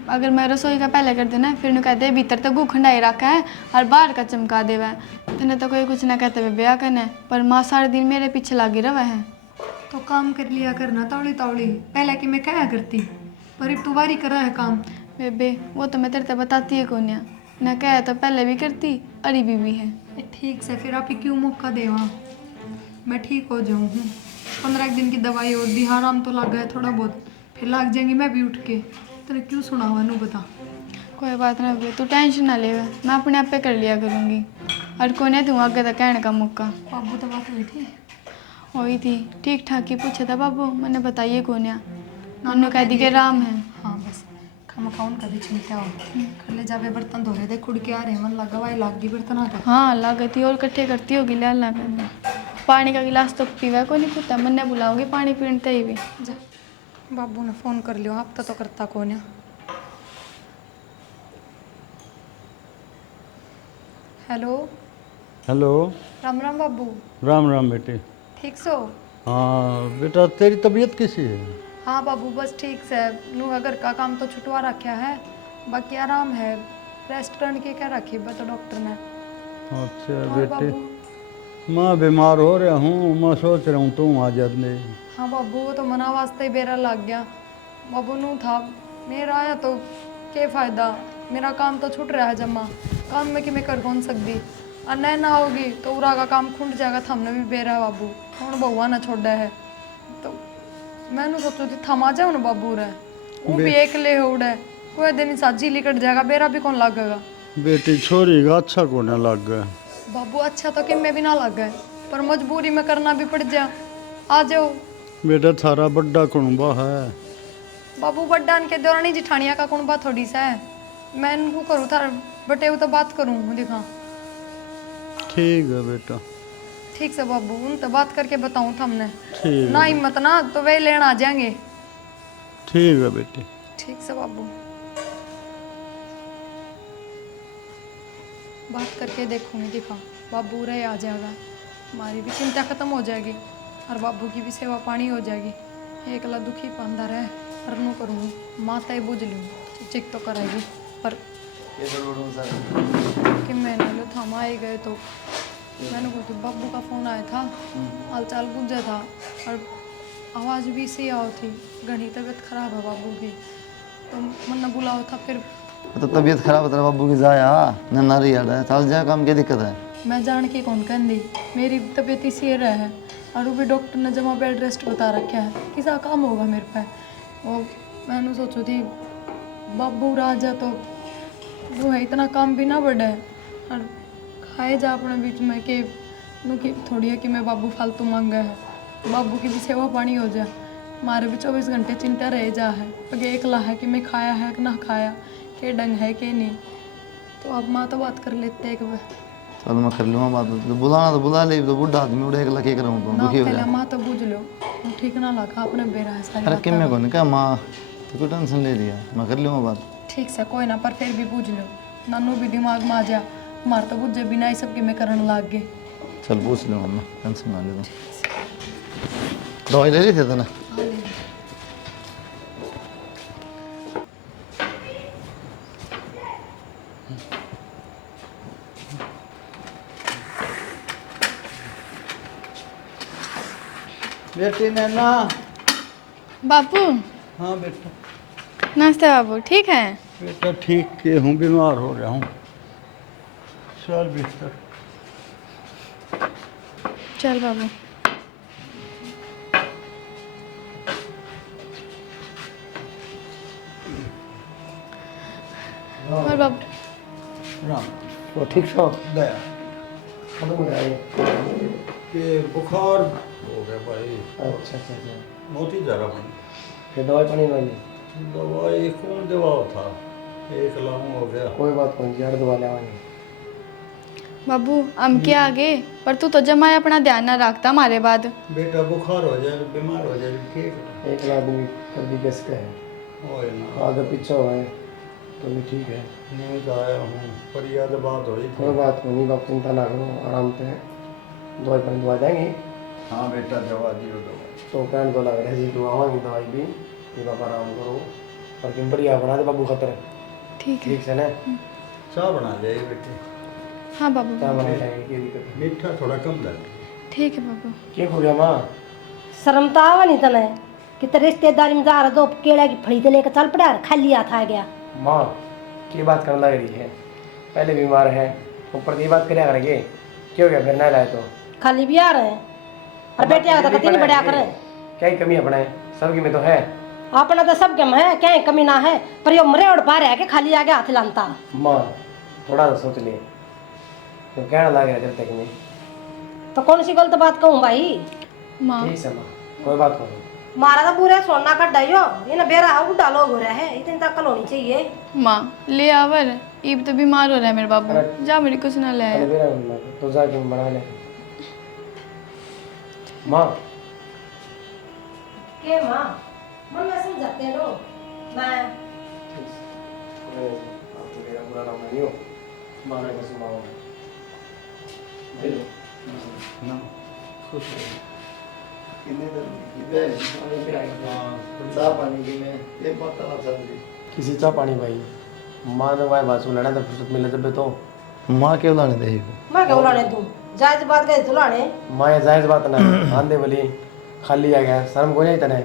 अगर मैं रसोई का पहले कर देना फिर नु कहते भीतर तक गू खंडाई रखा है और बाहर का चमका देवा है। तेने तो कोई कुछ ना कहते हुए ब्याह करना, पर माँ सारे दिन मेरे पीछे लागी रहा है। तो काम कर लिया करना तावड़ी तावड़ी, पहले कि मैं क्या करती, पर अब तू बारी कर रहा है काम। बेबे वो तो मैं तेरे से बताती है कौन ना, कह तो पहले भी करती, अरी भी है। ठीक से फिर आप ही क्यों मौका देवा, मैं ठीक हो जाऊँ हूँ। 15 दिन की दवाई और दी, आराम तो लग गया थोड़ा बहुत, फिर लग जाएंगी मैं भी उठ के। तेरे क्यों सुना हुआ नू बता। कोई बात ना बेबे, तू टेंशन ना ले, मैं अपने आप पे कर लिया करूँगी। और कौन है तू आगे तक कहने का मौका? बाबू तो बात हुई थी, वही थी ठीक ठाक ही पूछा था बाबू, मैंने बताइए कौन है, नन्नू कह दी के राम है। हाँ बस खामा खाऊन का भी चिंता हो, कर ले जावे बर्तन धो रहे थे खुड़ के आ रहे, मन लगा वाई लाग गई बर्तन आ गए। हाँ लागती और इकट्ठे करती होगी लाल ना करना। पानी का गिलास तो पीवा को नहीं पूछता, मैंने बुलाओगी पानी पीते ही भी। जा बाबू ने फ़ोन कर लियो, आप तो करता कौन है। Hello hello. राम राम बाबू। राम राम बेटे। ठीक सो? हाँ बेटा, तेरी तबीयत कैसी है? हाँ बाबू बस ठीक से, नू घर का काम तो छुटवा रखा है, बाकी आराम है, रेस्टोरेंट के क्या रखी तो डॉक्टर ने। अच्छा और बेटे, बाबू? मैं बीमार हो रहा हूँ, मैं सोच रहा हूँ तू आ जाने। हाँ बाबू वो तो मना वास्ते ही बेरा लग गया, बाबू नू था मेरा आया तो क्या फ़ायदा, मेरा काम तो छूट रहा है जमा, काम में कि मैं कर कौन सकती, और नैना ना होगी तो उरा का काम खुंड जाएगा, थमने भी बेरा बाबू कौन बहुआ ना छोड़ा है, तो मैंने सोचो थी थमा जाओ ना बाबू रहे। वो भी एक ले उड़े कोई दिन साजी लिकट जाएगा बेरा भी कौन लगेगा। बेटी छोरी का अच्छा को ना लग गया। बाबू अच्छा तो कि मैं भी ना लग गए पर मजबूरी में करना भी पड़ जा। आ जाओ बेटा थारा बड़ा कुनबा है। बाबू बड्डान के दौरानी जिठानिया का कौन बात थोड़ी सा है। मैं इनको करूँ था बटे वो तो बात करूँ दिखा। ठीक है बेटा। ठीक से बाबू उन तो बात करके बताऊँ था हमने ठीक ना हिम्मत ना तो वे लेना आ जाएंगे। ठीक है बेटी। ठीक से बाबू बात करके देखूंगी दिखा बाबू रहे आ जाएगा हमारी भी चिंता खत्म हो जाएगी और बाबू की भी सेवा पानी हो जाएगी। एकला दुखी पांदा रहे और नो करूँगी माता ही बुझ लूँ चिक तो कराएगी पर कि मैंने लो थमा ही गए तो मैंने बोलती बाबू का फ़ोन आया था हाल चाल पूछा था और आवाज़ भी सी आओ थी घनी तबीयत खराब है बाबू की तो मन न बुलाओ था फिर तो तबीयत खराब है तेरा बाबू की जाया न नारी याद है चल जा काम क्या दिक्कत है। मैं जान के कौन कह दी मेरी तबीयत इसी रहा है और वो भी डॉक्टर ने जमा बेड रेस्ट बता रखा है किसा काम होगा मेरे पे। वो मैंने सोचो थी बाबू राजा तो वो है इतना काम भी ना बढ़े और खाए जा अपने बीच में कि नु की थोड़ी है कि मैं बाबू फालतू मांगा है बाबू की भी सेवा पानी हो जाए हमारे भी 24 घंटे चिंता रह जा है अगे एकला है कि मैं खाया है कि ना खाया के डंग है कि नहीं। तो अब माँ तो बात कर लेते एक बार चल मैं कर लूँगा बात तो बुलाना तो बुला ले तो बुढ़ा आदमी उड़े एकला के करूँ तो ना दुखी हो पहले जाए। माँ तो बुझ लो ठीक ना लगा अपने बेरा है सारी अरे बातें। किम में कौन क्या माँ तो कोई टेंशन ले लिया मैं कर लूँगा बात। ठीक से कोई ना पर फिर भी पूछ लो नानू भी दिमाग में आ जा हमारे तो बुझे बिना ही सबके में करने लग गए। चल पूछ लूँगा मैं टेंशन ना ले तो दवाई ले ली थी ना। बेटी नैना। बापू हाँ बेटा। नमस्ते बाबू ठीक है। बेटा ठीक के हूँ बीमार हो रहा हूँ। चल बिस्तर। चल बाबू और बाबू राम वो ठीक सो दया खत्म हो गया ये। ये बुखार हो गया भाई। अच्छा अच्छा अच्छा बहुत ही ज़्यादा बनी। फिर दवाई पानी वाली दवाई कौन दवा था एक लाऊं हो गया। कोई बात नहीं जड़ दवा ले आवानी। बाबू हम क्या आगे पर तू तो जमाए अपना ध्यान ना रखता हमारे बाद। बेटा बुखार हो जाए बीमार हो जाए ठीक एक आदमी कभी किसका है हो ना। आगे पीछे हुआ है तो भी ठीक है। न्यूज आया हूँ पर याद बात हो रही कोई थी। बात नहीं आप चिंता ना करो आराम से दवाई पानी दवा देंगे। हाँ बेटा दवा दियो दवा। तो कहने तो लग रहा है जी तो आवांगी दवाई भी कि बाबा आराम करो पर कि बढ़िया बना दे बाबू खतर ठीक है। ठीक से ना चाय बना ले बेटे। हाँ बाबू क्या बना लेंगे की दिक्कत है। मीठा थोड़ा कम लगे। ठीक है बाबू। क्या हो गया माँ शर्म तो आवा नहीं तने कि तेरे रिश्तेदारी में जा रहा दो केला की फड़ी से लेकर चल पड़ा खाली हाथ आ गया। माँ की बात करने लग रही है पहले बीमार है ऊपर की बात करें करेंगे क्यों गया फिर ना लाए तो खाली भी आ रहे हैं और बेटे आगे तो कहीं बढ़िया करे क्या ही कमी अपने सबकी में तो है अपना तो सब कम है क्या ही कमी ना है पर यो मरे उड़ पा रहा है कि खाली आगे हाथ लानता। माँ थोड़ा सा सोच ले तो कहना लग रहा है तेरे तक में तो कौन सी गलत बात कहूँ भाई। माँ ठीक है माँ कोई बात नहीं मारा तो पूरे सोना का डाइयो ये बेरा है बुढ़ा लोग हो रहा है इतनी तकल होनी चाहिए। माँ ले आवर ईब तो बीमार हो रहा है मेरे बाबू जा मेरी कुछ ना ले आया। अरे बेरा बनना तो जाके बना ले माँ के माँ मन में समझाते हैं लोग मैं आपको मेरा बुरा नाम नहीं हो माना को सुनाओ ना खुश रहो। कितने देर चाह पानी की मैं एक बात करना चाहती किसी चाह पानी भाई माँ ने भाई बात सुना तो फुर्सत मिले जब तो माँ क्यों लाने दे मैं क्यों लाने तू जायज बात गए तू लाने माँ ये जायज बात ना आंधे बोली खाली आ गया शर्म को नहीं तने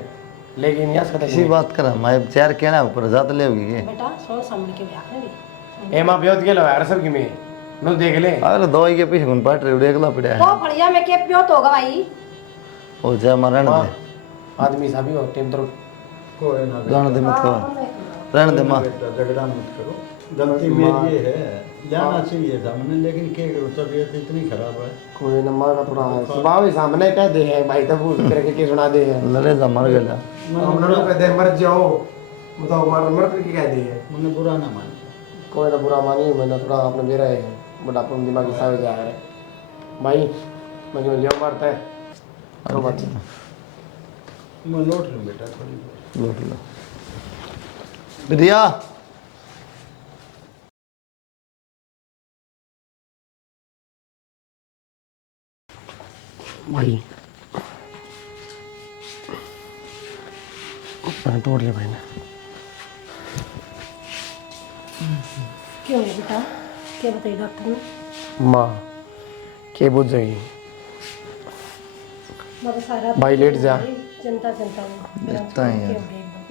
लेकिन यस कते इसी बात कर मैं चार कहना ऊपर जात ले होगी के बेटा सोच समझ के ब्याह करेंगे ए माँ ब्योत गेलो यार सब की में नो देख ले अरे दवाई के पीछे कौन पाट रहे एकला पड़ा तो है फड़िया में के प्यो तो होगा भाई। ओ जा मरण माँ दे। आदमी साबी हो टेम तो कोई ना जाने दे मत करो, रहने दे माँ। बेटा, झगड़ा मत करो। गलती मेरी ये है, जाना चाहिए था मैंने, लेकिन क्या करूँ, तबीयत इतनी खराब है। कोई ना माँ का थोड़ा स्वभाव ही सामने कह दे है भाई, तब पूछ करके के सुना दे है लड़े जा मर गया। हम लोग कह दे मर जाओ, बताओ मर करके कह दे है। मैंने बुरा ना मान। कोई ना बुरा मानी, मैंने थोड़ा अपने बेरा है बुढ़ापे में दिमाग हिसाब जा रहा है भाई, मुझे लियो मारता है करो बात। मैं लौट लूँ बेटा थोड़ी देर। लौट लो रिया। भाई मैंने तोड़ लिया भाई ने। क्यों है बेटा, क्या बताइए डॉक्टर ने? माँ के बुझ जाएगी बाबा सारा भाई, लेट जा। चिंता चिंता में लेटता है यार,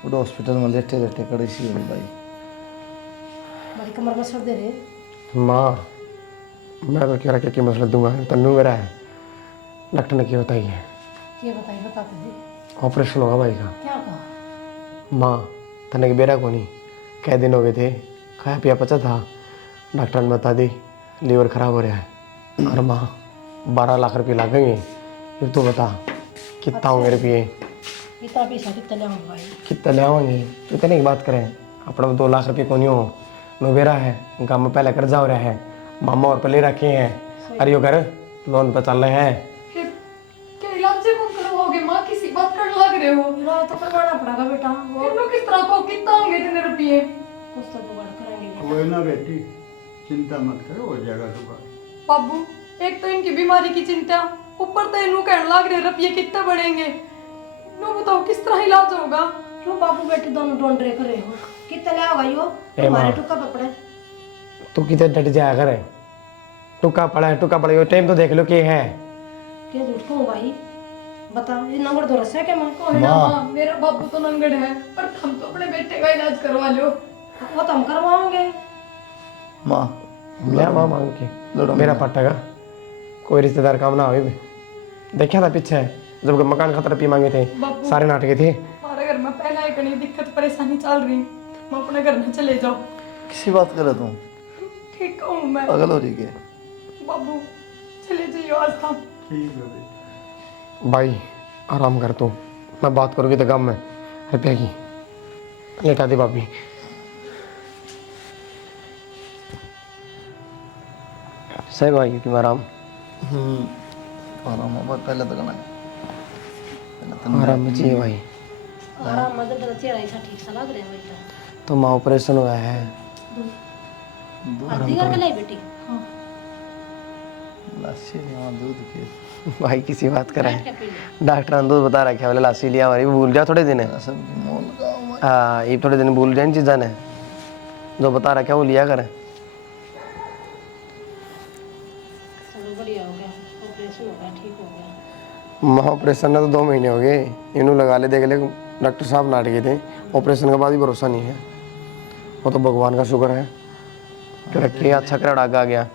वो हॉस्पिटल में लेटे लेटे कड़ी सी हुई भाई। हमारी कमर में सर दे रहे। माँ मैं तो कह रहा कि मसला दूंगा, तन्नू मेरा है, डॉक्टर ने क्या बताई है? क्या बताइए, बताते थे ऑपरेशन होगा भाई का। क्या कहा? माँ तने के बेरा को नहीं, कई दिन हो गए थे, खाया पिया पचा था, डॉक्टर ने बता दी लीवर खराब हो रहा है। और माँ 12 लाख रुपये लगेंगे, ये तो बता कितना होंगे रुपये? इतना पैसा कितना ले आऊंगा भाई? कितना ले आवेंगे? इतने की बात करें, अपना 2 लाख रुपये को नहीं हो, नो बेरा है, गाँव में पहले कर्जा हो रहा है, मामा और पे ले रखे हैं, अरे यो घर लोन पर चल रहे हैं। फिर क्या इलाज से कौन करवाओगे माँ, किसी बात करने लग रहे हो? इलाज तो करवाना पड़ेगा बेटा, वो फिर लोग किस तरह को, कितना होंगे इतने रुपये? कुछ तो जुगाड़ करेंगे बेटा। कोई ना बेटी, चिंता मत करो, हो जाएगा जुगाड़। बाबू एक तो इनकी बीमारी की चिंता, ऊपर तो इन्हों कहने लग रहे रुपये कितने बढ़ेंगे। नो बताओ किस तरह इलाज होगा? क्यों बाबू बेटे दोनों ढूंढ रहे कर रहे हो? कितना ले आओगा यो? ए माँ। हमारे टुक्का पपड़े तू कितने डट जाया करे, टुका पड़ा है, टुका पड़ा है, टाइम तो देख लो क्या है। क्या झूठ कहूँ भाई, बता ये नंबर दो रस्सा क्या मैं? कोई ना माँ, मेरा बाबू तो नंगड़ है, पर हम तो अपने बेटे का इलाज करवा लो। वो तो हम करवाओगे। माँ मैं माँ मांग के मेरा पट्टेगा, कोई रिश्तेदार काम ना हो। देखा था पीछे जब मकान खातर रुपये मांगे थे, बाबू। सारे नाटके थे। हमारे घर में पहला एक नहीं दिक्कत परेशानी चल रही, मैं अपने घर में चले जाओ। किसी बात करे तुम, ठीक कहूँ मैं? पागल हो रही है। बाबू चले जाइए आज हम। ठीक है बेटा। भाई आराम कर तू, मैं बात करूँगी तो गम में रुपये की लेटा दी भाभी। सही भाई कि आराम आराम हो पहले तो करना आराम में चाहिए भाई। आराम मदद तेरा चेहरा ऐसा ठीक सा लग रहा है बेटा। तो माँ ऑपरेशन हुआ है, आधी करके लाई बेटी। लस्सी लिया दूध के भाई किसी बात कर रहा क्या है, पी ले? डॉक्टर ने दूध बता रखा है, लासी लिया हमारी भूल जा थोड़े दिन है। सब की मोल लगाओ। हाँ ये थोड़े दिन भूल जाए चीज़ा ने, जो बता रखा है वो लिया करें। चलो बढ़िया हो गया, ऑपरेशन हो गया, ठीक हो गया। माँ ऑपरेशन ने तो 2 महीने हो गए, इन्हों लगा ले देख ले, डॉक्टर साहब नाट गए थे, ऑपरेशन के बाद भी भरोसा नहीं है। वो तो भगवान का शुक्र है कि रखिए अच्छा कराड़ा आ गया।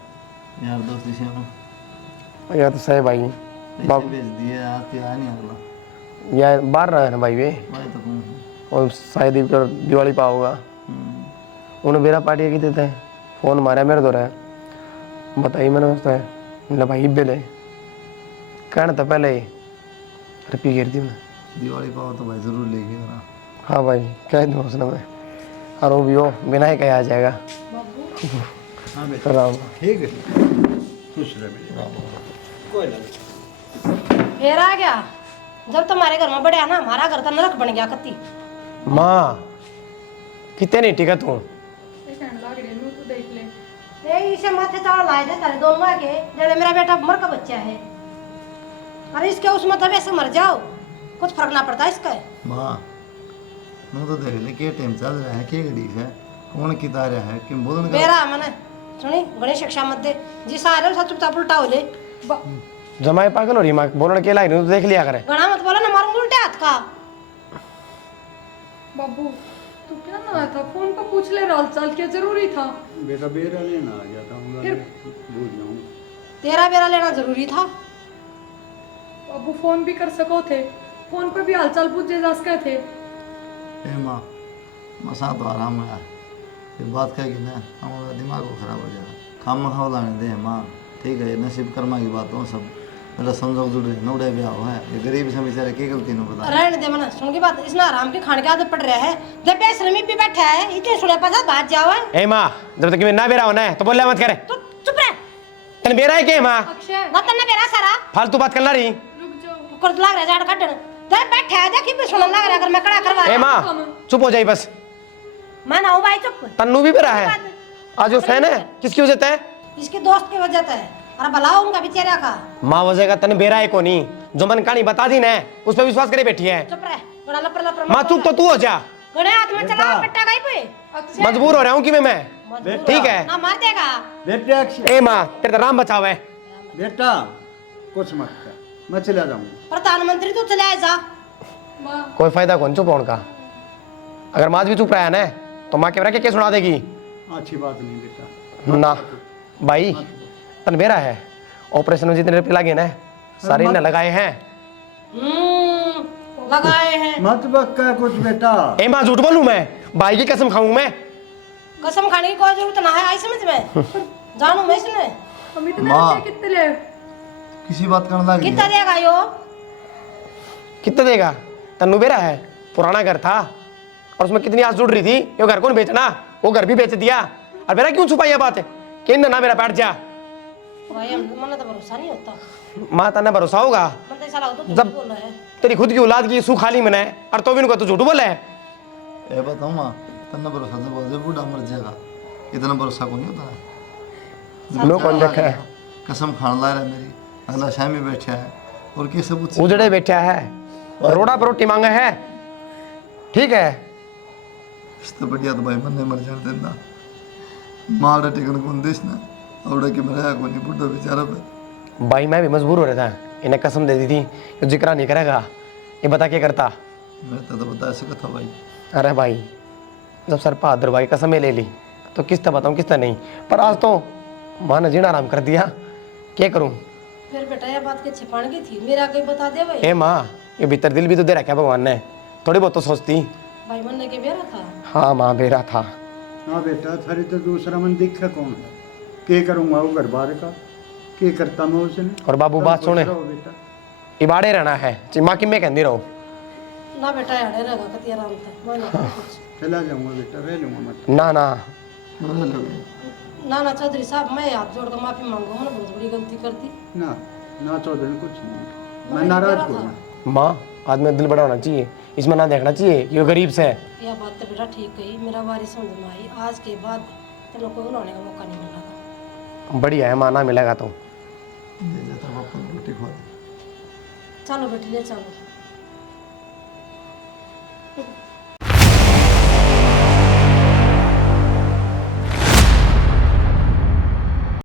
यार दोस्त इसे ना यार तो सही भाई, पैसे भेज दिए, आते आ नहीं अगला यार बाहर रहा है ना भाई वे, भाई तो कौन और शायद दिवाली पाओगा। उन्हें मेरा पार्टी की देते हैं, फ़ोन मारा मेरे दो रहा है, बताइए मैंने उससे मतलब भाई बेले कहना था पहले ही रुपये गिर दी मैं। दिवाली पाओ तो भाई जरूर लेके आना। हाँ भाई कह दूँ उसने मैं, और वो भी हो बिना ही कहा आ जाएगा। हाँ बेटा राम ठीक है, खुश रहे बेटा। कोई ना। फिर आ गया, जब तुम्हारे घर में बढ़िया ना, हमारा घर तो नरक बन गया कत्ती। माँ कितने नहीं टिका तू, ये कहने लग रहे नो तो देख ले। ए इसे माथे चावल लाए दे तारे दोनों आके, जड़े मेरा बेटा मर का बच्चा है, अरे इसके उस मतलब ऐसे मर जाओ, कुछ फर्क ना पड़ता इसका। माँ मैं तो देख ले के टाइम चल रहा है, के घड़ी है, कौन किता रहा है कि बोलने का मेरा मैंने सुनी गणेश शिक्षा मत दे जी, सारे सब चुपचाप उल्टा हो ले। जमाए पागल हो रही माँ, बोलने के लायक नहीं तो देख लिया करे। गणा मत बोला ना, मारूंगी उल्टे हाथ का। बाबू तू क्या ना आया था, फोन पर पूछ ले हाल चाल, क्या जरूरी था? बेटा बेरा लेना आ गया था, मैं भूल जाऊँ। तेरा बेरा लेना जरूरी था। बाबू फोन भी कर सको थे, फोन पर भी हालचाल पूछे जा सके थे। ए माँ मसा तो आराम है फिर बात कहेगी ना हमारा दिमाग को खराब हो जाएगा खाम खाओ लाने दे माँ ठीक है नसीब कर्मा की बात हो सब मेरा समझो जुड़ रहे नौड़े ब्याह है ये गरीब से बेचारे की गलती नहीं पता रहने दे मना सुन की बात इसने आराम के खाने की आदत पड़ रहा है जब बेशर्मी पे बैठा है इतने सुने पास बात जाओ है ए माँ जब तक मैं ना बेरा होना है तो बोले मत करे तू चुप रह तन बेरा है के माँ ना तन्ने मेरा सारा फालतू बात करना रही कर लग रहा जाड़ काटन जब बैठा है देखी पे सुनने लग रहा अगर मैं कड़ा करवा ए माँ चुप हो जाई बस मैं ना हूं भाई चुप तन्नू भी बेरा है आज वो फैन है किसकी वजह है इसके दोस्त की वजह से अरे भलाओ उनका बेचारा का माँ वजह का तन बेरा है को नहीं जो मन कहानी बता दी ना उस पर विश्वास करे बैठी है चुप रह बड़ा लपर लपर माँ चुप तो तू हो जा गणे हाथ में चला पट्टा गई पे मजबूर हो रहा हूँ कि मैं ठीक है ना मार देगा बेटे अक्षय ए माँ तेरे तो राम बचाव है बेटा कुछ मत कर मैं चला जाऊंगा प्रधानमंत्री तो चले जा कोई फायदा कौन चुप होने का अगर माँ भी चुप रहा है ना तो माँ के क्या सुना देगी अच्छी बात नहीं बेटा ना भाई तन बेरा है ऑपरेशन में जितने रुपये लगे ना सारे इन्हें लगाए हैं लगाए हैं मत बक्का कुछ बेटा ए माँ झूठ बोलूं मैं भाई की कसम खाऊं मैं कसम खाने की कोई जरूरत ना है आई समझ में जानू मैं इसने माँ किसी बात करने लगी कितना देगा यो कितना देगा तन्नू बेरा है पुराना घर था और उसमें कितनी आस जुड़ रही थी ये घर कौन बेचना वो घर भी बेच दिया और मेरा क्यों छुपाई बात है कि ना मेरा बैठ जा भाई मन तो भरोसा नहीं होता माँ तना भरोसा होगा मन तो ऐसा लगता तू जब बोल रहा है तेरी खुद की औलाद की सू खाली मने और तो भी उनको तू झूठ बोले ए बताऊँ माँ तन्ना भरोसा तो बहुत बूढ़ा मर जाएगा इतना भरोसा को नहीं होता है लोग कौन देखा है कसम खान ला रहा है मेरी अगला शाम में बैठा है और के सबूत उजड़े बैठा है रोड़ा पर रोटी मांगा है ठीक है इससे बढ़िया तो भाई मन ने मर जाने देना मार टिकन कौन देश ना और कि मेरा कोई नहीं बुढ़ा बेचारा पे भाई मैं भी मजबूर हो रहा था इन्हें कसम दे दी थी कि जिक्र नहीं करेगा ये बता क्या करता मैं तो बता सका था भाई अरे भाई जब सर बहादुर भाई कसमें ले ली तो किसता बताऊँ किसता नहीं पर आज तो माँ ने जीना आराम कर दिया क्या करूँ फिर बेटा ये बात के छिपाने की थी मेरा कोई बता दे भाई ए माँ ये भीतर दिल भी तो दे रखा भगवान ने थोड़ी बहुत तो सोचती भाई मन ने के बेरा था हाँ माँ बेरा था हाँ बेटा थारी तो दूसरा मन दिखा कौन है के करूँगा वो घर बार का के करता मैं उसने और बाबू बात सुने रहो बेटा इबाड़े रहना है माँ कि मैं कहती रहो ना बेटा यारे रहेगा कति आराम था मैं कुछ चला जाऊंगा बेटा रह लूंगा मत ना ना ना ना चौधरी साहब मैं हाथ जोड़ कर माफी मांगू मैंने बहुत बड़ी गलती कर दी ना ना चौधरी कुछ नहीं मैं नाराज हूँ ना माँ आदमी का दिल बड़ा होना चाहिए इसमें ना देखना चाहिए ये गरीब से है यह बात तो बेटा ठीक कही मेरा बारी समझ में आई आज के बाद तुम लोग को उन्होंने का मौका नहीं मिल रहा बढ़िया है माँ ना मिलेगा तो ले जाता हूँ अपन रोटी खा चलो बेटी ले चलो